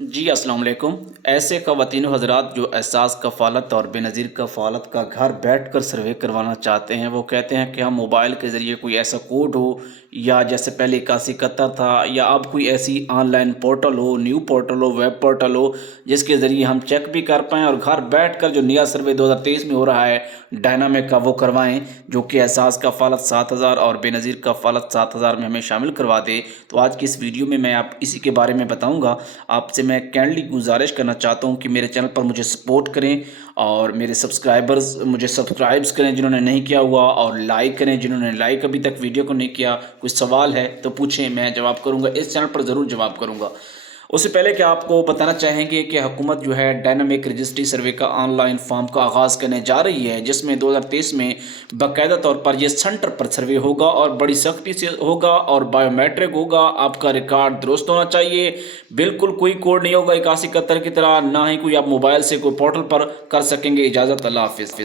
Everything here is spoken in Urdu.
جی السلام علیکم۔ ایسے خواتین و حضرات جو احساس کفالت اور بے نظیر کفالت کا گھر بیٹھ کر سروے کروانا چاہتے ہیں، وہ کہتے ہیں کہ ہم موبائل کے ذریعے کوئی ایسا کوڈ ہو، یا جیسے پہلے 8171 تھا، یا اب کوئی ایسی آن لائن پورٹل ہو، نیو پورٹل ہو، ویب پورٹل ہو، جس کے ذریعے ہم چیک بھی کر پائیں اور گھر بیٹھ کر جو نیا سروے 2023 میں ہو رہا ہے ڈائنامک کا، وہ کروائیں، جو کہ احساس کفالت 7000 اور بے نظیر کفالت 7000 میں ہمیں شامل کروا دے۔ تو آج کی اس ویڈیو میں آپ اسی کے بارے میں بتاؤں گا۔ آپ سے میں کینڈلی گزارش کرنا چاہتا ہوں کہ میرے چینل پر مجھے سپورٹ کریں، اور میرے سبسکرائبرز مجھے سبسکرائبز کریں جنہوں نے نہیں کیا ہوا، اور لائک کریں جنہوں نے لائک ابھی تک ویڈیو کو نہیں کیا۔ کوئی سوال ہے تو پوچھیں، میں جواب کروں گا، اس چینل پر ضرور جواب کروں گا۔ اس سے پہلے کہ آپ کو بتانا چاہیں گے کہ حکومت جو ہے ڈائنامک رجسٹری سروے کا آن لائن فارم کا آغاز کرنے جا رہی ہے، جس میں 2023 میں باقاعدہ طور پر یہ سینٹر پر سروے ہوگا اور بڑی سختی سے ہوگا، اور بائیو میٹرک ہوگا۔ آپ کا ریکارڈ درست ہونا چاہیے، بالکل کوئی کوڈ نہیں ہوگا 8171 کی طرح، نہ ہی کوئی آپ موبائل سے کوئی پورٹل پر کر سکیں گے۔ اجازت، اللہ حافظ۔